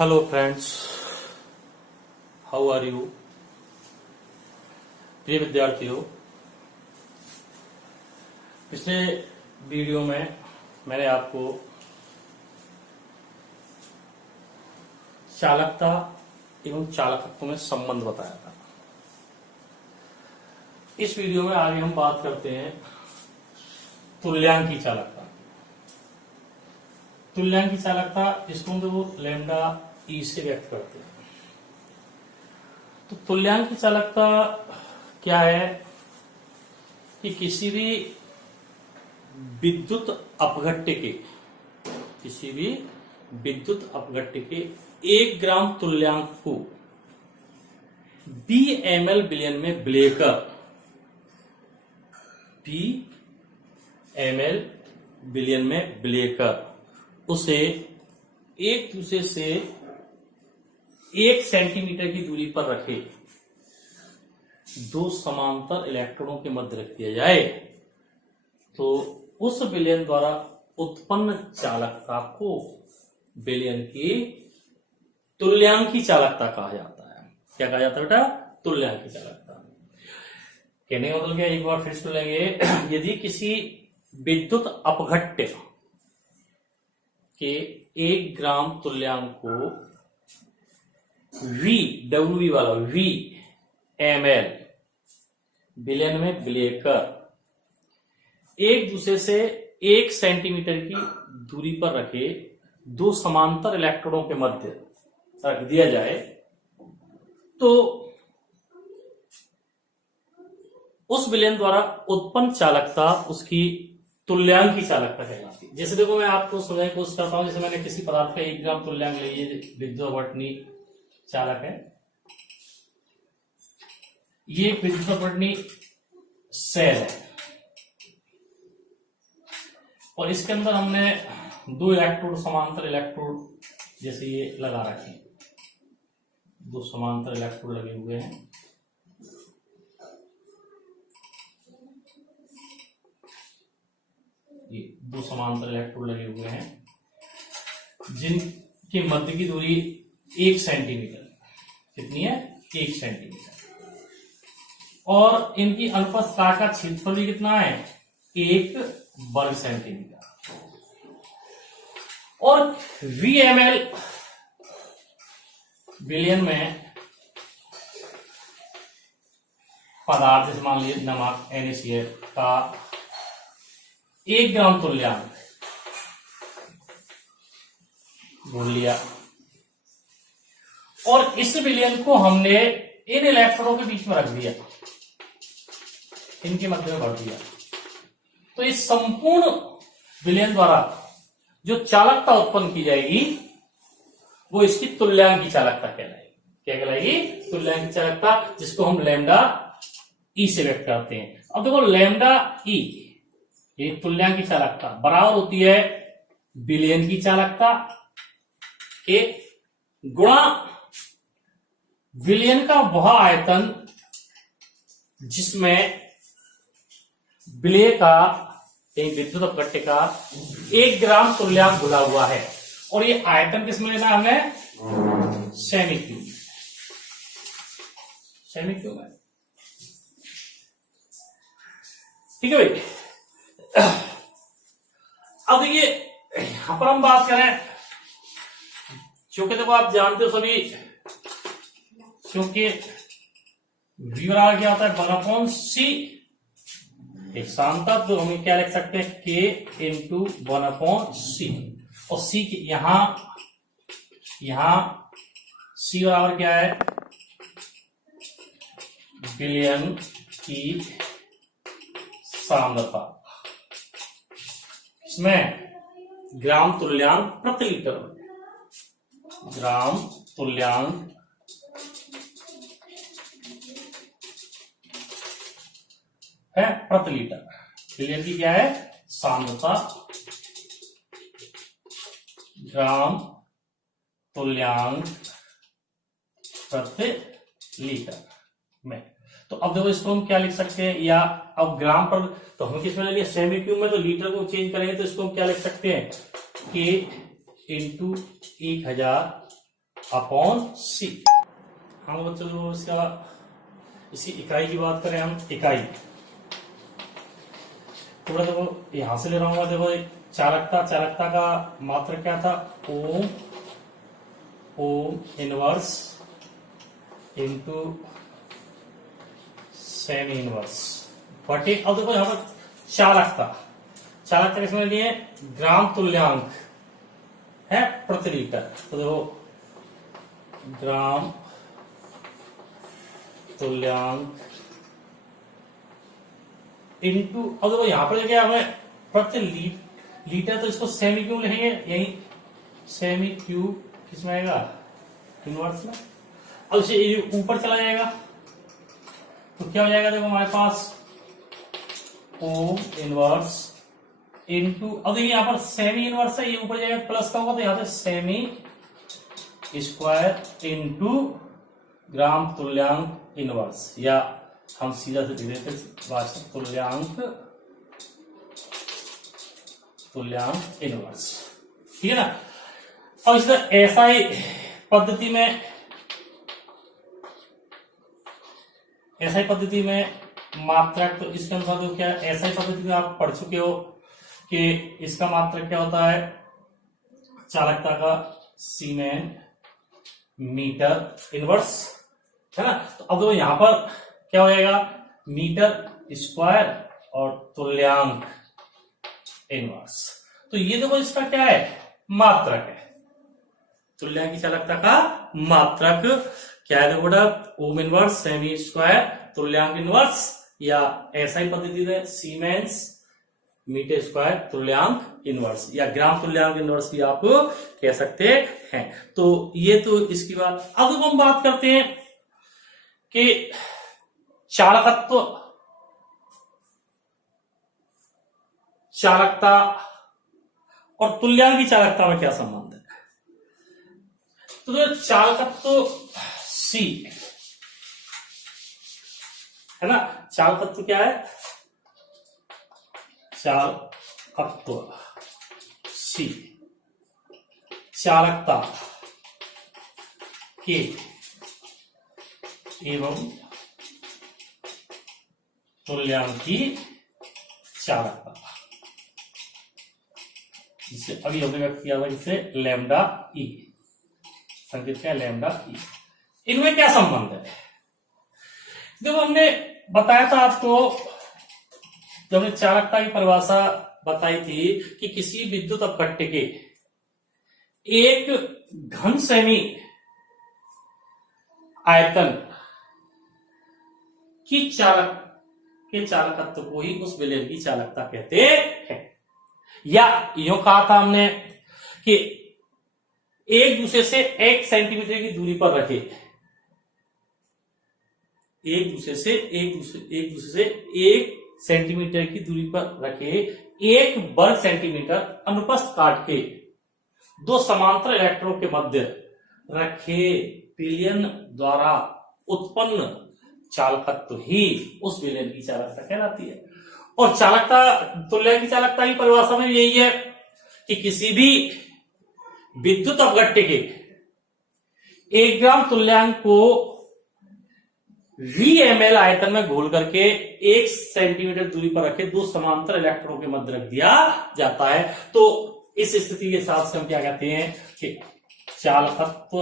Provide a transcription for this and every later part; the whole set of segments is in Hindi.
Hello friends, how are you? प्रिय विद्यार्थियों, पिछले वीडियो में मैंने आपको चालकता एवं चालकत्व में संबंध बताया था। इस वीडियो में आगे हम बात करते हैं तुल्यांकी चालकता। तुल्यांकी चालकता इसको हम जो लैम्डा ई से व्यक्त करते हैं। तो तुल्यांकी चालकता क्या है कि किसी भी विद्युत अपघट्य के 1 ग्राम तुल्यांक को BML बिलियन में विलय उसे एक दूसरे से 1 सेंटीमीटर की दूरी पर रखे 2 समांतर इलेक्ट्रॉनों के मध्य रख दिया जाए तो उस विलयन द्वारा उत्पन्न चालकता को विलयन की तुल्यांकी चालकता कहा जाता है। क्या कहा जाता है बेटा? तुल्यांकी चालकता। कहने का मतलब क्या, एक बार फिर सुन लेंगे। यदि किसी विद्युत अपघट्य के 1 ग्राम तुल्यांक को WV वाला VML विलयन में विलय कर एक दूसरे से 1 सेंटीमीटर की दूरी पर रखे 2 समांतर इलेक्ट्रोडों के मध्य रख दिया जाए तो उस विलयन द्वारा उत्पन्न चालकता उसकी तुल्यांकी चालकता कहलाती है। जैसे देखो, मैं आपको समझाने की कोशिश करता हूं। जैसे मैंने किसी पदार्थ का 1 ग्राम तुल्यांक लिए, विद्युत अपवर्तनी चालक है। ये एक विद्युत अपवर्तनी सेल है और इसके अंदर हमने 2 इलेक्ट्रोड, समांतर इलेक्ट्रोड जैसे ये लगा रखे हैं। 2 समांतर इलेक्ट्रोड लगे हुए हैं। ये 2 समांतर इलेक्ट्रोड लगे हुए हैं जिनके मध्य की दूरी 1 सेंटीमीटर। कितनी है? 1 सेंटीमीटर। और इनकी अनुप्रस्थ काट का क्षेत्रफल भी कितना है? 1 वर्ग सेंटीमीटर। और VML विलयन में पदार्थ, जैसे मान लीजिए नमक NaCl का 1 ग्राम तुल्यांक ढूंढ लिया और इस विलयन को हमने इन इलेक्ट्रॉनों के बीच में रख दिया, इनके मध्य में भर दिया। तो इस संपूर्ण विलयन द्वारा जो चालकता उत्पन्न की जाएगी वो इसकी तुल्यांकी चालकता कहलाएगी। क्या कहलाएगी? तुल्यांकी चालकता, जिसको हम लैम्डा ई से व्यक्त करते हैं। अब देखो, लैम्डा ई ये तुल्यांकी चालकता बराबर होती है विलयन की चालकता के गुणा विलयन का वह आयतन जिसमें विलय का, एक विद्युत अपघट्य का 1 ग्राम तुल्यांक घुला हुआ है। और ये आयतन किसमें लेना है हमें? सेमी क्यूब है। ठीक है भाई। अब देखिए, यहां पर हम बात करें, क्योंकि देखो आप जानते हो सभी, क्योंकि V बराबर क्या होता है? 1/c। एक सांता, तो हम क्या लिख सकते हैं? K into 1/c। और C यहां C बराबर क्या है? विलयन की सांद्रता। इसमें ग्राम तुल्यांक प्रति लीटर, ग्राम तुल्यांक है प्रति लीटर। विलयन की क्या है? सांद्रता, ग्राम तुल्यांक प्रति लीटर में। तो अब देखो, इसको हम क्या लिख सकते हैं? या अब ग्राम पर, तो हम किसमें ले लिया? सेमी क्यूब में। तो लीटर को चेंज करेंगे तो इसको हम क्या लिख सकते हैं? K इंटू 1000 अपॉन सी। हम बच्चों जो इसका इसी इकाई की बात करें, हम इकाई थोड़ा देखो यहां से ले रहा हूं। देखो चालकता, चालकता का मात्रक क्या था? ओम, ओम इनवर्स इंटू सेमी इनवर्स बटे, अब देखो यहां पर चालकता, चालकता किसमें लिए? ग्राम तुल्यांक है प्रति लीटर। तो देखो ग्राम तुल्यांक इंटू, अब देखो यहां पर क्या हमें प्रति लीटर, तो इसको सेमी क्यूब लिखेंगे, यही सेमी क्यूब किसमें आएगा? इनवर्स में। अब इसे ऊपर चला जाएगा तो क्या हो जाएगा? देखो हमारे पास ओम इनवर्स इंटू, अब देखिए यहां पर सेमी इनवर्स है, ये ऊपर जाएगा प्लस का होगा, तो यहां पे सेमी स्क्वायर इंटू ग्राम तुल्यांक इनवर्स, या हम सीधा से लिख देते वास्तव तुल्यांक, तुल्यांक इनवर्स, ठीक है ना। और इस तरह एसआई पद्धति में, एसआई पद्धति में मात्रक, तो इसके अनुसार तो क्या है, एसआई पद्धति में आप पढ़ चुके हो कि इसका मात्रक क्या होता है? चालकता का सीमेन मीटर इनवर्स, है ना। तो अब तो यहां पर क्या हो जाएगा? मीटर स्क्वायर और तुल्यांक इनवर्स। तो ये देखो इसका क्या है? मात्रक है, तुल्यांक की चालकता का मात्रक क्या है? देखो बेटा ओम इनवर्स, सेमी स्क्वायर, तुल्यांक इनवर्स, या एसआई पद्धति में सीमेंस मीटर स्क्वायर तुल्यांक इनवर्स, या ग्राम तुल्यांक इनवर्स भी आप कह सकते हैं। तो ये तो इसकी बात। अब हम बात करते हैं कि चालकत्व, चालकता और तुल्यांक की चालकता में क्या संबंध है? तो चालकत्व सी है ना, चालकत्व क्या है? चालकत्व सी, चालकता के एवं तुल्यांक की चालकता, जिसे अभी हमने व्यक्त किया था, जिसे लैम्डा ई, संकेत क्या है? लैम्डा ई। इनमें क्या संबंध है? देखो हमने बताया था आपको, जब हमने चालकता की परिभाषा बताई थी कि किसी विद्युत अपघट्य के एक घन सेमी आयतन की चालकत्व को ही उस विलयन की चालकता कहते हैं। या यूं कहा था हमने कि एक दूसरे से 1 सेंटीमीटर की दूरी पर रखे, एक दूसरे से 1 सेंटीमीटर की दूरी पर रखे 1 वर्ग सेंटीमीटर अनुप्रस्थ काट के 2 समांतर इलेक्ट्रोड के मध्य रखे विलयन द्वारा उत्पन्न चालकत्व ही उस विलयन की चालकता कहलाती है। और चालकता, तुल्यांक की चालकता की परिभाषा में यही है कि किसी भी विद्युत अपघट्य के 1 ग्राम तुल्यांक को VmL आयतन में घोल करके 1 सेंटीमीटर दूरी पर रखे 2 समांतर इलेक्ट्रोड के मध्य रख दिया जाता है। तो इस स्थिति के हिसाब से हम क्या कहते हैं कि चालकत्व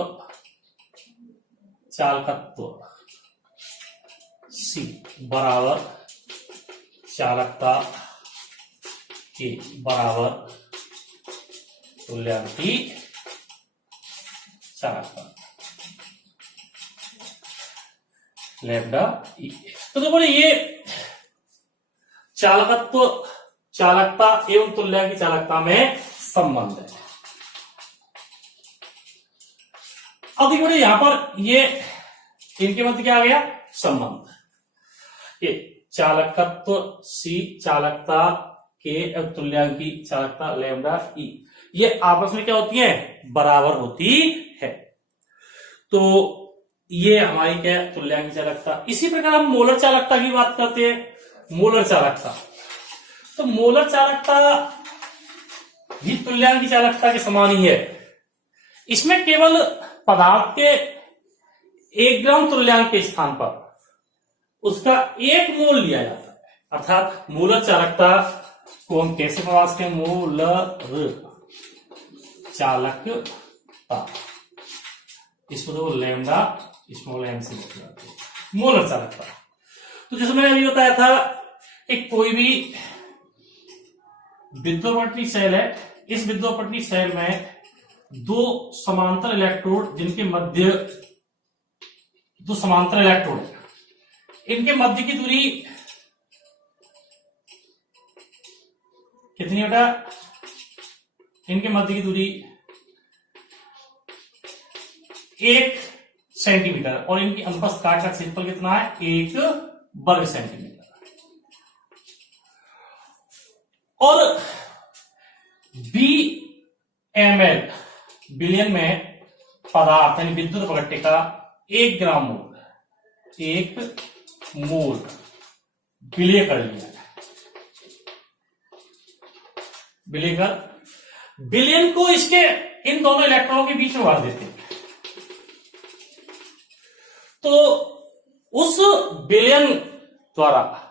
C बराबर चालकता के बराबर तुल्यांक की चालकता लैम्डा ई। तो देखो ये चालकत्व, चालकता एवं तुल्यांक की चालकता में संबंध है। अब देखो यहां पर ये इनके मध्य क्या आ गया? संबंध। ये चालकत्व C, चालकता के एवं तुल्यांक की चालकता लैम्डा ई, ये आपस में क्या होती है? बराबर होती है। तो ये हमारी क्या है? तुल्यांक की चालकता। इसी प्रकार हम मोलर चालकता की बात करते हैं। मोलर चालकता, तो मोलर चालकता भी तुल्यांक की चालकता के समान ही है। इसमें केवल पदार्थ के 1 ग्राम तुल्यांक के स्थान पर उसका 1 मोल लिया जाता है, अर्थात मूलर चालकता को हम कैसे प्रकाश करें, मूलर चालकता, इसको तो लैम्डा स्मॉल एम से लिखा जाता है, मूलर चालकता। तो जैसे मैंने अभी बताया था कि कोई भी विद्युतपटलीय सेल है, इस विद्युतपटलीय सेल में 2 समांतर इलेक्ट्रोड, जिनके मध्य 2 समांतर इलेक्ट्रोड है, इनके मध्य की दूरी कितनी बेटा, इनके मध्य की दूरी 1 सेंटीमीटर और इनकी अनुप्रस्थ काट का क्षेत्रफल कितना है, 1 वर्ग सेंटीमीटर। और BML बिलियन में पदार्थ यानी विद्युत अपघट्य का 1 ग्राम मोल, 1 मोल विलय कर लिया है। विलय कर बिलियन को इसके इन दोनों इलेक्ट्रॉनों के बीच में भर देते हैं। तो उस बिलियन द्वारा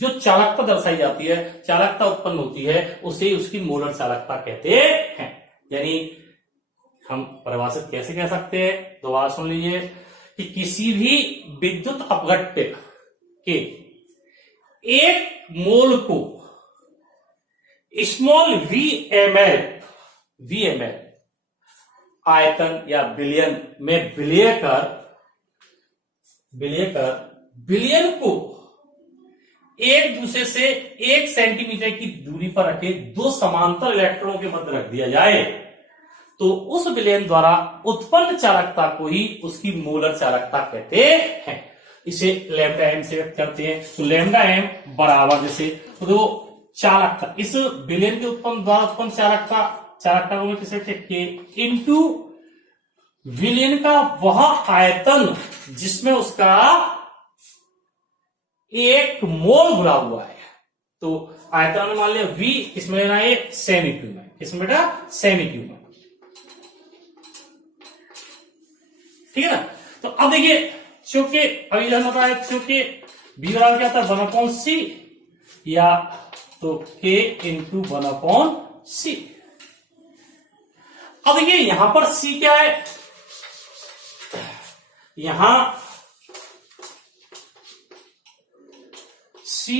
जो चालकता दर्शाई जाती है, चालकता उत्पन्न होती है, उसे उसकी मोलर चालकता कहते हैं। यानी हम परिभाषित कैसे कह सकते हैं, दोबारा सुन लीजिए कि किसी भी विद्युत अपघट्य के 1 मोल को स्मॉल VML आयतन या बिलियन में विलय कर बिलियन को एक दूसरे से 1 सेंटीमीटर की दूरी पर रखे 2 समांतर इलेक्ट्रॉनों के मध्य रख दिया जाए, तो उस विलयन द्वारा उत्पन्न चालकता को ही उसकी मोलर चालकता कहते हैं। इसे लैम्डा एम से व्यक्त करते हैं। तो लैम्डा एम बराबर, जैसे तो चालकता, इस विलयन के उत्पन्न द्वारा उत्पन्न चालकता को किसे के इंटू विलयन का वह आयतन जिसमें उसका 1 मोल भरा हुआ है। तो आयतन में मान लिया V, किसमें लेना है, सेमी क्यूब में, किसमें बेटा, सेमी क्यूब में, ठीक है ना। तो अब देखिए, चूंकि अभी जानना पड़ा है, चूंकि V बराबर क्या था, 1/c, या तो K इंटू 1/c। अब देखिए यहां पर C क्या है, यहां C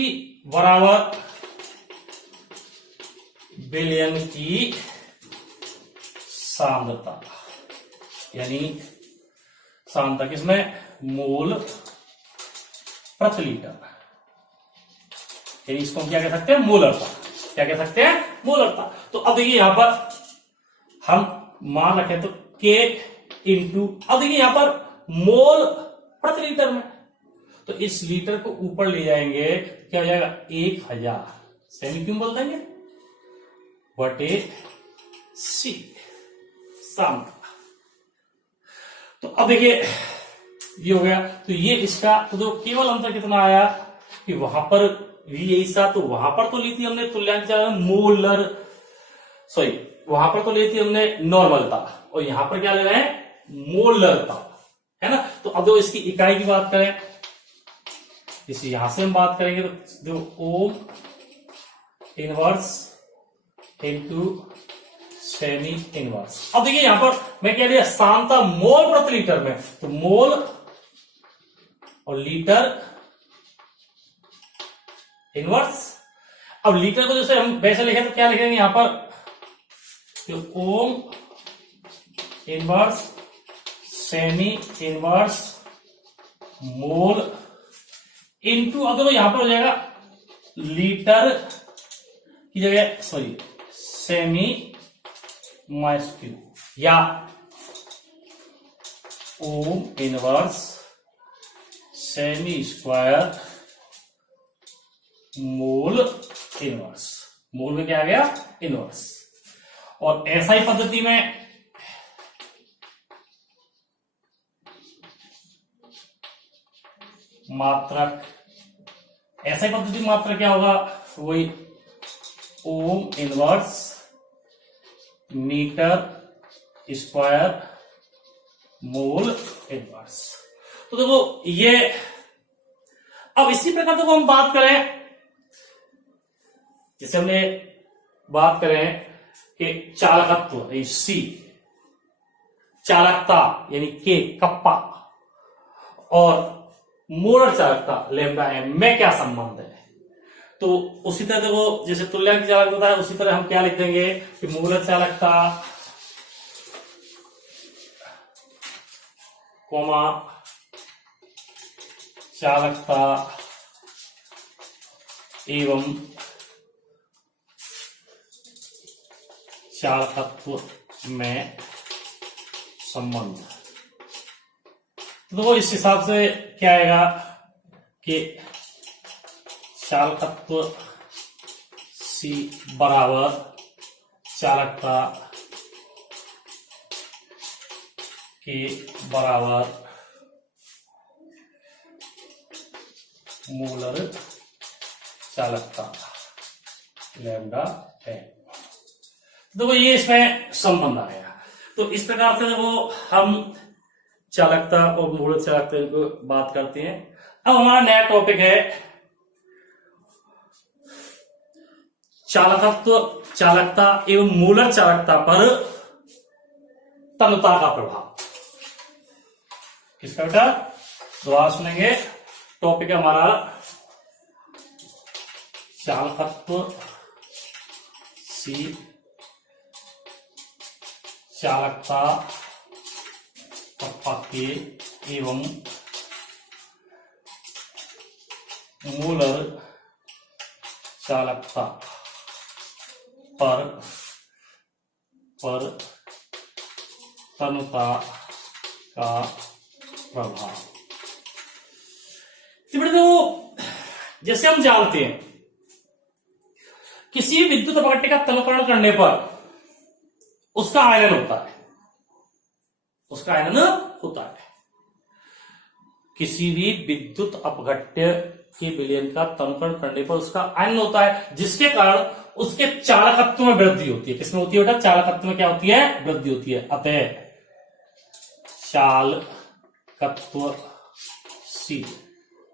बराबर विलयन की सांद्रता, यानी सांद्रता किसमें, मोल प्रति लीटर, यानी इसको हम क्या कह सकते हैं, मोलरता। क्या कह सकते हैं, मोलरता। तो अब देखिए यहां पर हम मान रखें तो K इंटू, अब देखिए यहां पर मोल प्रति लीटर में, तो इस लीटर को ऊपर ले जाएंगे, क्या हो जाएगा, 1000 सेमी क्यूब बोल देंगे बटे C सांद्रता। तो अब देखिए ये हो गया। तो ये इसका तो केवल अंतर कितना आया कि वहां पर भी यही था, तो वहां पर तो ली थी हमने तुल्यांक मोलर, सॉरी वहां पर तो ली थी हमने नॉर्मलता, और यहां पर क्या ले रहे हैं, मोलरता, है ना। तो अब जो इसकी इकाई की बात करें, इसी यहां से हम बात करेंगे तो जो ohm inverse into semi inverse. अब देखिए यहां पर मैं कह दिया सांद्रता मोल प्रति लीटर में, तो मोल और लीटर इनवर्स। अब लीटर को जैसे हम वैसे लिखें तो क्या लिखेंगे यहां पर, तो ओम इनवर्स सेमी इनवर्स मोल इनटू, अब देखो यहां पर हो जाएगा लीटर की जगह, सॉरी सेमी माइनस क्यूब, या ओम इनवर्स सेमी स्क्वायर मोल इनवर्स। मोल में क्या आ गया, इनवर्स। और एसआई पद्धति में मात्रक, एसआई पद्धति मात्रक क्या होगा, वही ohm inverse metre square mole inverse. तो देखो ये, अब इसी प्रकार देखो हम बात करें, जैसे हमने बात करें कि चालकत्व सी, चालकता यानी के कप्पा, और मोलर चालकता लैम्डा एम में क्या संबंध है। तो उसी तरह देखो जैसे तुल्यांक चालकता है, उसी तरह हम क्या लिख देंगे कि मोलर चालकता कोमा चालकता एवं चालकत्व में संबंध। तो इस हिसाब से क्या आएगा कि चालकत्व सी बराबर चालकता के बराबर मोलर चालकता लैम्डा है। देखो ये इसमें संबंध आएगा। तो इस प्रकार से देखो हम चालकता और मोलर चालकता को बात करते हैं। अब हमारा नया टॉपिक है चालकत्व, चालकता एवं मोलर चालकता पर तन्यता का प्रभाव। किसका बेटा? दोबारा सुनेंगे। टॉपिक है हमारा चालकत्व सी, चालकता के एवं मोलर चालकता पर तन्यता का प्रभाव। तो जैसे हम जानते हैं किसी भी विद्युत अपघट्य का तनुकरण करने पर उसका आयनन होता है, उसका आयनन होता है। किसी भी विद्युत अपघट्य के विलयन का तनुकरण करने पर उसका आयनन होता है, जिसके कारण उसके चालकत्व में वृद्धि होती है। किसमें होती है बेटा? चालकत्व में क्या होती है? वृद्धि होती है। अतः चालकत्व सी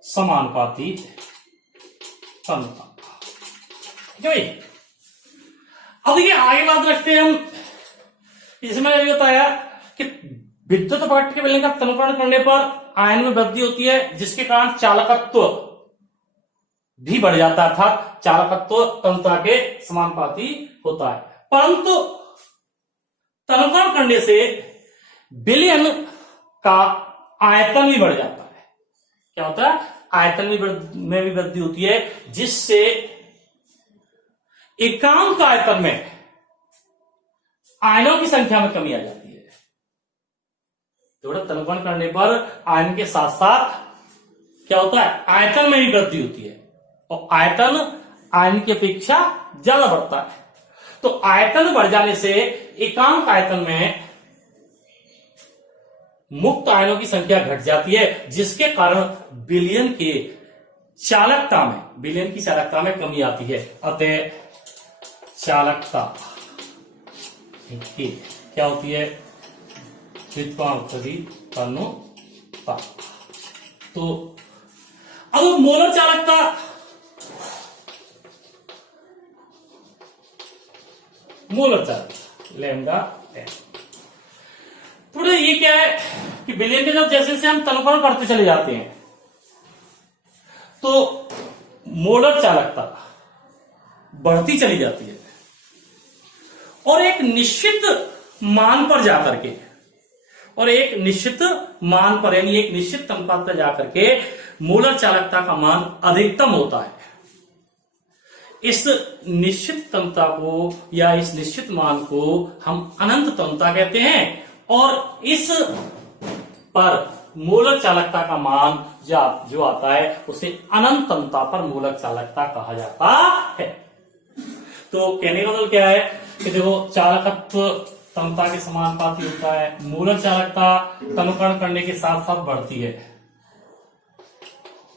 समानुपाती तन्यता। अब ये आगे बात रखते हैं हम, जैसे मैंने बताया कि विद्युत अपघट्य के विलयन का तनुकरण करने पर आयन में वृद्धि होती है, जिसके कारण चालकत्व भी बढ़ जाता है, अर्थात चालकत्व तन्यता के समानुपाती होता है। परंतु तनुकरण करने से विलयन का आयतन भी बढ़ जाता है। क्या होता है? आयतन में भी वृद्धि होती है, जिससे एकांक आयतन में आयनों की संख्या में कमी आ जाती है। तो तनुकरण करने पर आयन के साथ साथ क्या होता है? आयतन में भी वृद्धि होती है, और आयतन आयन की अपेक्षा ज्यादा बढ़ता है। तो आयतन बढ़ जाने से एकांक आयतन में मुक्त आयनों की संख्या घट जाती है, जिसके कारण विलयन की चालकता में कमी आती है। अतः चालकता की क्या होती है? द्वित्वांतरी तन्यता। तो अब मोलर चालकता, लैम्डा है। थोड़ा ये क्या है कि विलयन के जब जैसे जैसे हम तनुकरण करते चले जाते हैं तो मोलर चालकता बढ़ती चली जाती है, और एक निश्चित मान पर जाकर के, यानी एक निश्चित अनुपात पर जाकर के मोलर चालकता का मान अधिकतम होता है। इस निश्चित तन्यता को या इस निश्चित मान को हम अनंत तन्यता कहते हैं, और इस पर मोलर चालकता का मान जो आता है उसे अनंत तन्यता पर मोलर चालकता कहा जाता है। तो कहने का मतलब क्या है कि देखो चालकत्व तन्यता के समानुपाती होता है, मोलर चालकता तनुकरण करने के साथ साथ बढ़ती है,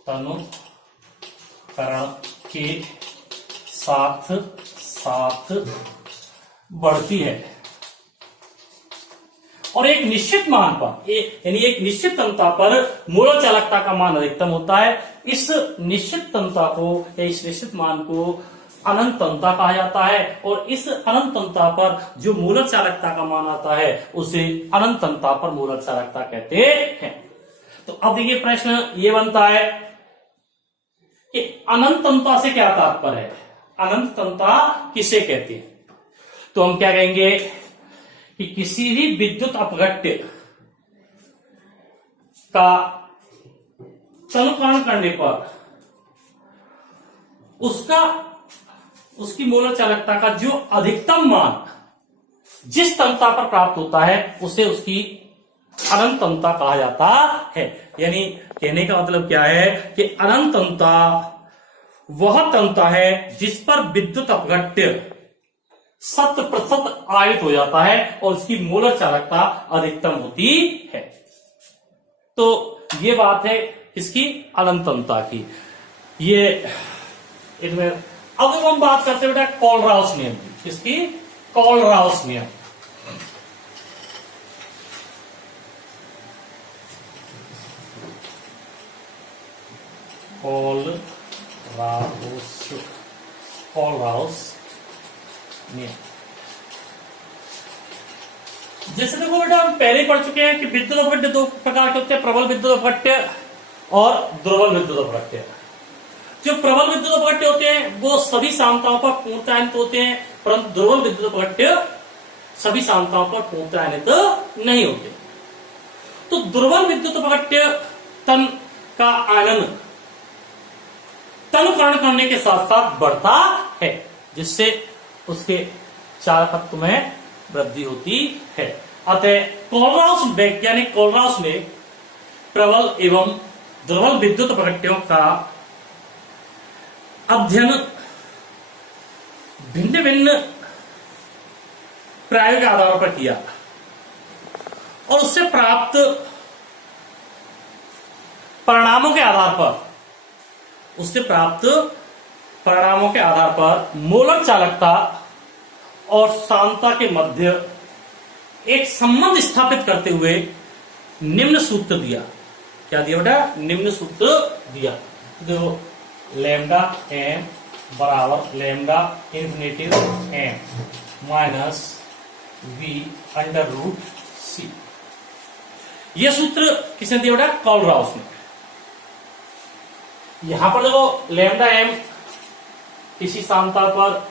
तनुकरण के साथ साथ बढ़ती है। और एक निश्चित मान पर यानी एक निश्चित तंता पर मोलर चालकता का मान अधिकतम होता है। इस निश्चित तंता को या इस निश्चित मान को अनंत तंता कहा जाता है और इस अनंत तंता पर जो मोलर चालकता का मान आता है उसे अनंत तंता पर मोलर चालकता कहते हैं। तो अब देखिए प्रश्न ये बनता है कि अनंत तंता से क्या तात्पर्य है, अनंत तंता किसे कहते हैं। तो हम क्या कहेंगे कि किसी भी विद्युत अपघट्य का तनुकरण करने पर उसकी मोलर चालकता का जो अधिकतम मान जिस तंता पर प्राप्त होता है उसे उसकी अनंत तंता कहा जाता है। यानी कहने का मतलब क्या है कि अनंत तंता वह तंता है जिस पर विद्युत अपघट्य 100% आयत हो जाता है और उसकी मोलर चालकता अधिकतम होती है। तो ये बात है इसकी अनंत तंता की। ये इनमें अब जब हम बात करते हैं बेटा कोलराउस नियम की, इसकी कोलराउस नियम। कोलराउस नियम जैसे देखो बेटा हम पहले पढ़ चुके हैं कि विद्युत अपघट्य दो प्रकार के होते हैं, प्रबल विद्युत अपघट्य और दुर्बल विद्युत अपघट्य। जो प्रबल विद्युत अपघट्य होते हैं वो सभी सान्द्रताओं पर पूर्णतः होते हैं, परंतु दुर्बल विद्युत अपघट्य सभी सान्द्रताओं पर पूर्णतः नहीं होते। तो दुर्बल विद्युत अपघट्य तन का आयनन तनुकरण करने के साथ साथ बढ़ता है, जिससे उसके चालकत्व में वृद्धि होती है। अतः कोलराउस वैज्ञानिक कोलराउस ने प्रबल एवं दुर्बल विद्युत अपघट्यों का अध्ययन भिन्न भिन्न प्रायोगिक आधारों पर किया और उससे प्राप्त परिणामों के आधार पर मोलर चालकता और सांद्रता के मध्य एक संबंध स्थापित करते हुए निम्न सूत्र दिया। क्या दिया बेटा? निम्न सूत्र दिया। देखो लैम्डा एम बराबर lambda infinitive M minus V under root C. यह सूत्र किसने दिया बेटा? कोलराउस ने। यहां पर देखो लैम्डा एम किसी सांद्रता पर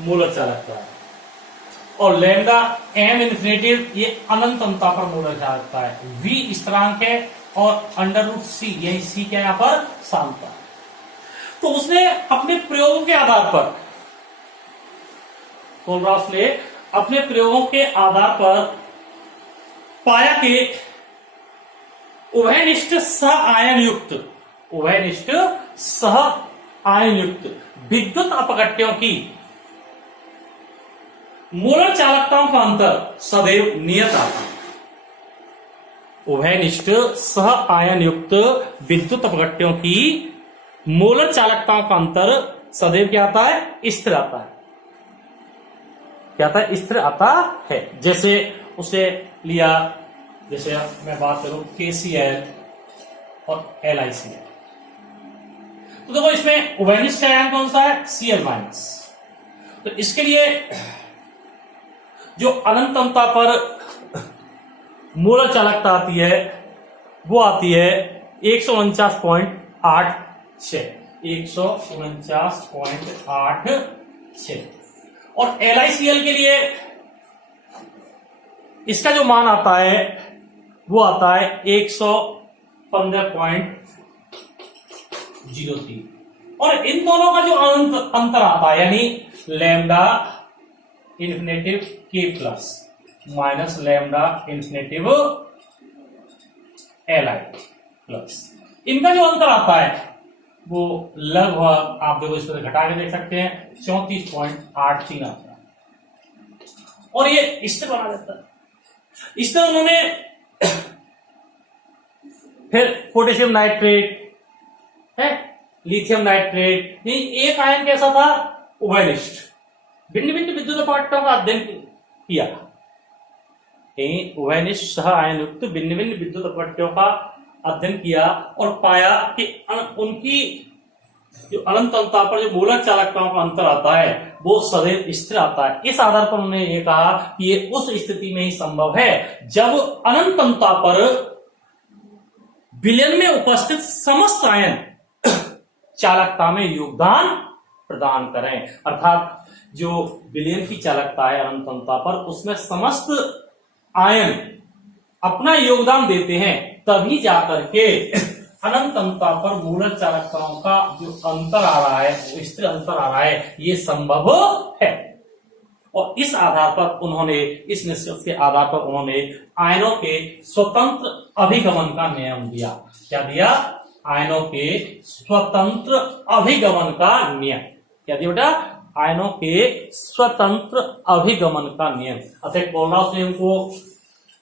मोलर चालकता है और लैम्डा एम इन्फिनेटिव ये अनंत तंता पर मोलर चालकता है। v स्थिरांक है और अंडर रूट सी, यही सी क्या यहां पर सांद्रता। तो उसने अपने प्रयोगों के आधार पर, कोलराउस ने अपने प्रयोगों के आधार पर पाया कि उभयनिष्ठ सह आयन युक्त विद्युत अपघट्यों की मोलर चालकताओं का अंतर सदैव नियत आता है। उभयनिष्ठ सह आयन युक्त विद्युत अपघट्यों की मोलर चालकताओं का अंतर सदैव क्या आता है? स्थिर आता है। क्या आता है? स्थिर आता है। जैसे उसे लिया, जैसे मैं बात करूं KCl और LiCl, तो देखो इसमें उभयनिष्ठ आयन कौन सा है? Cl minus. तो इसके लिए जो अनंत तंता पर मोलर चालकता आती है वो आती है 149.86 और LiCl के लिए इसका जो मान आता है वो आता है 115.03 और इन दोनों का जो अंतर आता है यानी lambda infinitive K plus minus lambda infinitive Li plus, इनका जो अंतर आता है वो लगभग आप देखो इस पर घटा के देख सकते हैं 34.83 आता है और ये इससे बना देता है। इस तरह उन्होंने फिर पोटेशियम नाइट्रेट है, लिथियम नाइट्रेट, एक आयन कैसा था? उभयनिष्ठ। भिन्न भिन्न विद्युत अपघट्यों का अध्ययन किया उभयनिष्ठ सह आयन युक्त भिन्न भिन्न विद्युत अपघट्यों का अध्ययन किया और पाया कि उनकी जो अनंत अंतराल पर जो मूलक चालकताओं का अंतर आता है वो सदैव स्थिर आता है। इस आधार पर उन्होंने ये कहा कि ये उस स्थिति में ही संभव है जब अनंत अंतराल पर विलयन में उपस्थित समस्त आयन चालकता में योगदान प्रदान करें। अर्थात जो विलयन की चालकता है अनंत अंतराल पर उसमें समस्त आयन अपना योगदान देते हैं, तभी जाकर के अनंत अंतराल पर मूलक चालकताओं का जो अंतर आ रहा है, वो स्थिर अंतर आ रहा है, ये संभव है। और इस आधार पर उन्होंने, इस निष्कर्ष के आधार पर उन्होंने आयनों के स्वतंत्र अभिगमन का नियम दिया। क्या दिया? आयनों के स्वतंत्र अभिगमन का नियम। क्या दिया बेटा? आयनों के स्वतंत्र अभिगमन का नियम। अतः कोलराउस नियम को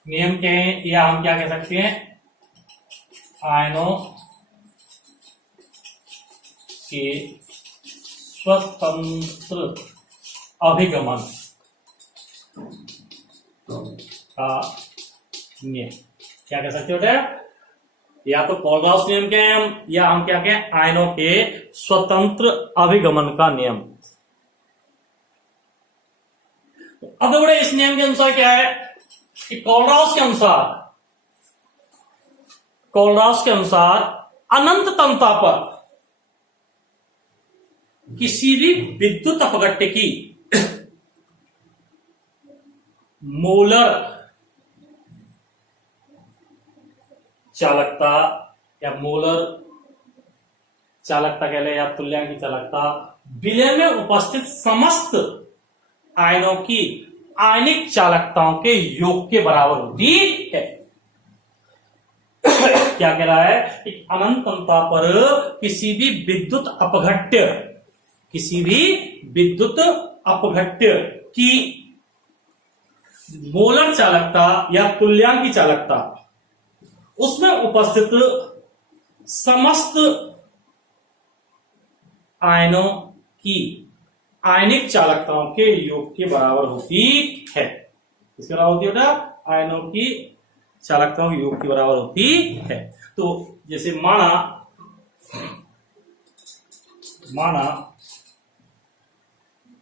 नियम कहें या हम क्या कह सकते हैं? आयनों के स्वतंत्र अभिगमन का नियम। क्या कह सकते हो बेटा? या तो कोलराउस नियम कहें या हम क्या कहें? आयनों के स्वतंत्र अभिगमन का नियम। अब देखो इस नियम के अनुसार क्या है कि कोलराउस के अनुसार अनंत तंता पर किसी भी विद्युत अपघट्य की मोलर चालकता या मोलर चालकता कह ले या तुल्यांक की चालकता विलयन में उपस्थित समस्त आयनों की आयनिक चालकताओं के योग के बराबर होती है। क्या कह रहा है कि अनंत अंतराल पर किसी भी विद्युत अपघट्य की मोलर चालकता या तुल्यांक की चालकता उसमें उपस्थित समस्त आयनों की आयनिक चालकताओं के योग के बराबर होती है। इसके बराबर होती है बेटा? आयनों की चालकताओं के योग के बराबर होती है। तो जैसे माना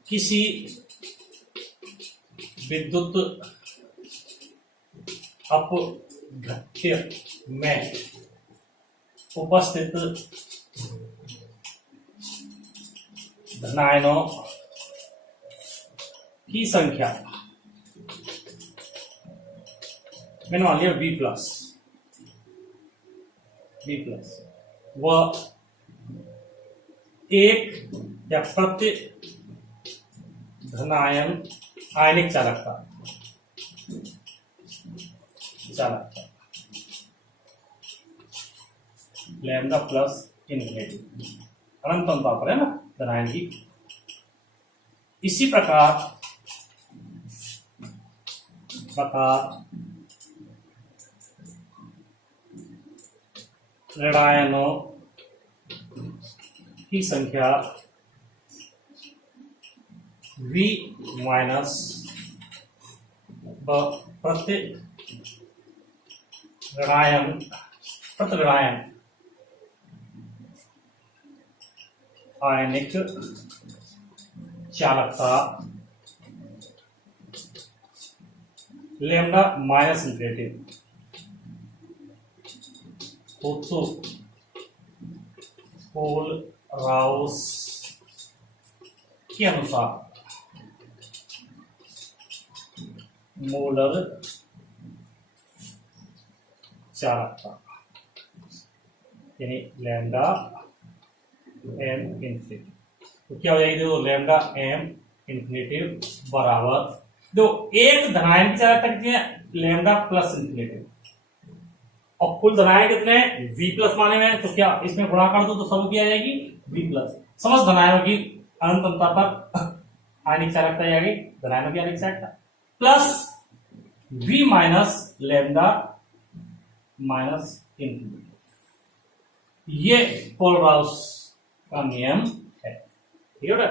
किसी विद्युत अपघट्य में उपस्थित धनायनों की संख्या मैंने मान लिया V प्लस वह एक या प्रति धनायन आयनिक चालकता लैम्डा प्लस इन्फिनिटी अनंत अंतराल पर है ना धनायन की। इसी प्रकार ऋणायनों की संख्या V माइनस प्रति ऋणायन आयनिक चालकता लैम्डा माइनस इन्फिनिटी कोलराउस के अनुसार मोलर चालकता यानी लैम्डा एम इन्फिनिटी। तो क्या हो जाएगी? देखो लैम्डा एम इन्फिनिटी बराबर दो एक धनायन की चालकता कितनी है? लैम्डा प्लस इन्फिनिटी और कुल धनायन कितने हैं? V प्लस माने में। तो क्या इसमें गुणा कर दो तो सब क्या आ जाएगी? V plus. समस्त धनायनों की अनंत अंतराल पर आयनिक चालकता आ गई, धनायनों की आयनिक चालकता plus V minus lambda minus infinity. ये कोलराउस का नियम है। ठीक है बेटा?